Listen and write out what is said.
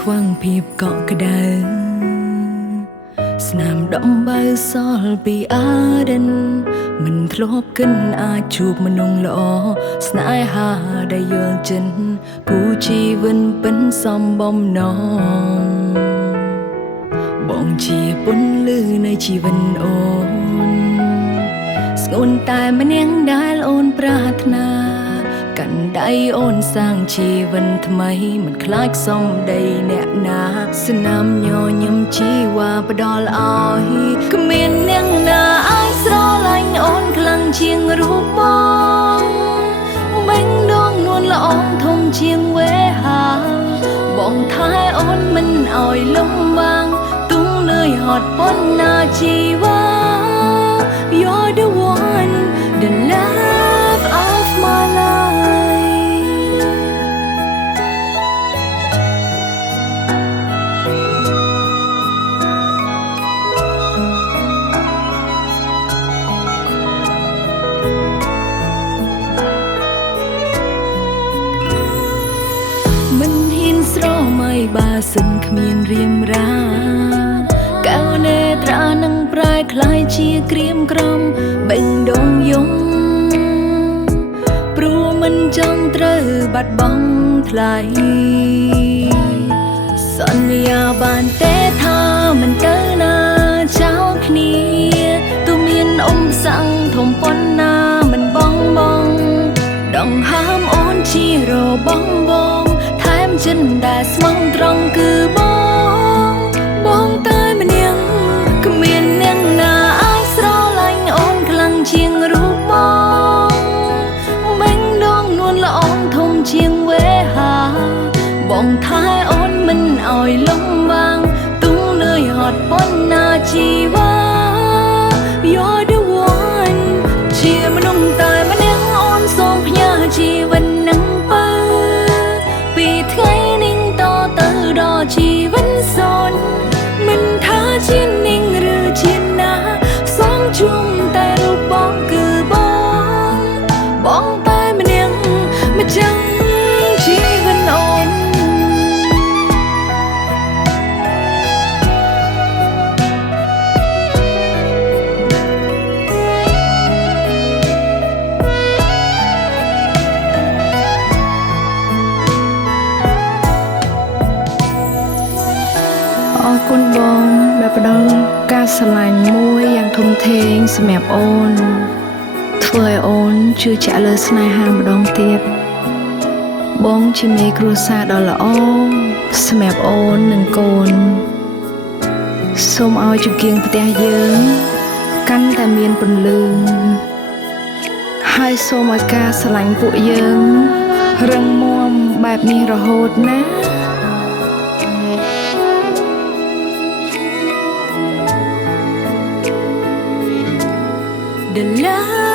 ខ្វាំងភាពកក់ក្ដៅស្នាមដំបៅសល់ពីអារិនមិនធ្លាប់គិនអាចជួបមនុស្សល្អស្នេហាដែលយល់ចិនគូជីវិតពិនសំបំណងបងជាពុនលឺនៃជីវិតអូនស្ងួនតែម្នាក់ដែលអូនប្រាថ្នាកាន់ដៃអូនសាងជីវិតថ្មីមិនខ្លាចសំដីអ្នកណាស្នាមញញឹមជីវ៉ាផ្ដល់ឲ្យគ្មានអ្នកណាអាចស្រឡាញ់អូនខ្លាំងជាងរូបបងបេងដងនួនល្អងធំជាងវេហាបងថែអូនមិនឲ្យលំបាំងទុំលឿយហត់ប៉ុណ្ណាជីវ៉ា You're the one the love of my life មិនហ៊ានស្រមៃបើសិនគ្មានរៀមរាកៅនេត្រានឹងប្រែคล้ายជាក្រៀមក្រំបេងដងយំព្រោះមិនចង់ត្រូវបាត់បង់ថ្លៃសន្យាបានទេថាមិនទៅណាចោលគ្នាទោះមានអ៊ំផ្សាំងធំប៉ុណ្ណាមិនបងដងហាមអូនជារបស់បងថែមចិនដែលស្មងត្រង់គឺបងតែម្នាក់គ្មានអ្នកណាអាចស្រឡាញ់អូនខ្លាំងជាងរូបបងបេងដងនួនល្អងធំជាងវេហាបងថែអូនមិនឲ្យលំបាំងទុំលឿយហត់ប៉ុណ្ណាជីវ៉ា You're the one ជាមនុស្សតែម្នាក់អូនសូមផ្ញើជីវិតនឹងបើពីថ្ងៃនេះតទៅដល់ជីវិតសូនមិនថាជានាងឬជាណាសងជុំតែរូបបងគឺបងតែម្នាក់មិនចឹងជីវិតអូនអរគុណបងដែលផ្ដល់ការស្រឡាញ់មួយយ៉ាងធំធេងសម្រាប់អូនធ្វើឲ្យអូនជឿជាក់លើស្នេហាម្ដងទៀតបងជាមេគ្រួសារដ៏ល្អសម្រាប់អូននិងកូនសូមឲ្យចង្កៀងផ្ទះយើងកាន់តែមានពន្លឺហើយសូមឲ្យការស្រឡាញ់ពួកយើងរឹងមាំបែបនេះរហូតណា The love